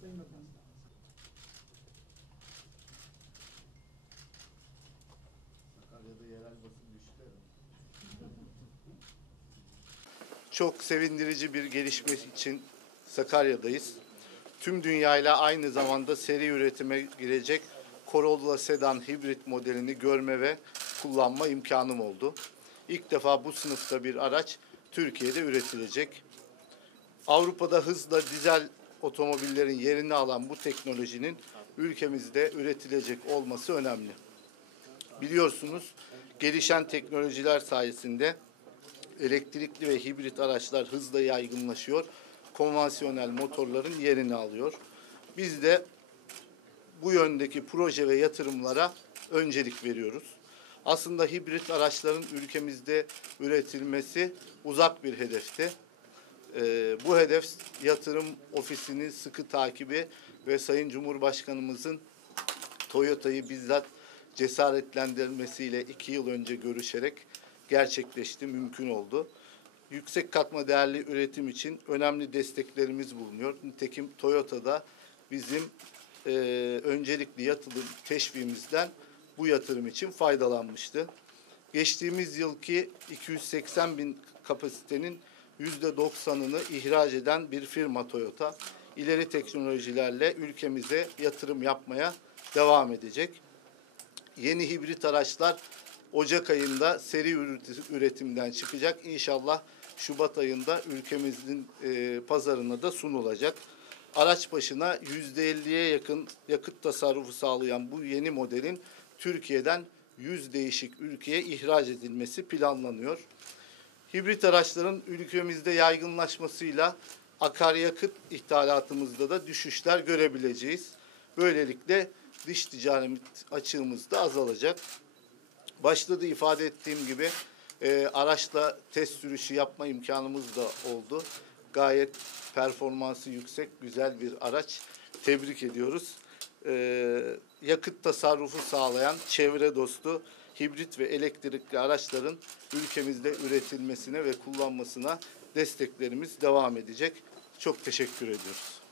Sayın Bakanım. Sakarya'da yerel basın güçlü. Çok sevindirici bir gelişme için Sakarya'dayız. Tüm dünyayla aynı zamanda seri üretime girecek Corolla sedan hibrit modelini görme ve kullanma imkanım oldu. İlk defa bu sınıfta bir araç Türkiye'de üretilecek. Avrupa'da hızla dizel otomobillerin yerini alan bu teknolojinin ülkemizde üretilecek olması önemli. Biliyorsunuz gelişen teknolojiler sayesinde elektrikli ve hibrit araçlar hızla yaygınlaşıyor. Konvansiyonel motorların yerini alıyor. Biz de bu yöndeki proje ve yatırımlara öncelik veriyoruz. Aslında hibrit araçların ülkemizde üretilmesi uzak bir hedefti. Ee, bu hedef yatırım ofisinin sıkı takibi ve Sayın Cumhurbaşkanımızın Toyota'yı bizzat cesaretlendirmesiyle iki yıl önce görüşerek gerçekleşti, mümkün oldu. Yüksek katma değerli üretim için önemli desteklerimiz bulunuyor. Nitekim Toyota'da bizim e, öncelikli yatırım teşviğimizden bu yatırım için faydalanmıştı. Geçtiğimiz yılki 280 bin kapasitenin yüzde 90'ını ihraç eden bir firma Toyota. İleri teknolojilerle ülkemize yatırım yapmaya devam edecek. Yeni hibrit araçlar Ocak ayında seri üretimden çıkacak. İnşallah Şubat ayında ülkemizin e, pazarına da sunulacak. Araç başına yüzde elliye yakın yakıt tasarrufu sağlayan bu yeni modelin Türkiye'den 100 değişik ülkeye ihraç edilmesi planlanıyor. Hibrit araçların ülkemizde yaygınlaşmasıyla akaryakıt ithalatımızda da düşüşler görebileceğiz. Böylelikle dış ticaret açığımız da azalacak. Başta da ifade ettiğim gibi e, araçla test sürüşü yapma imkanımız da oldu. Gayet performansı yüksek, güzel bir araç. Tebrik ediyoruz. E, yakıt tasarrufu sağlayan, çevre dostu, hibrit ve elektrikli araçların ülkemizde üretilmesine ve kullanmasına desteklerimiz devam edecek. Çok teşekkür ediyoruz.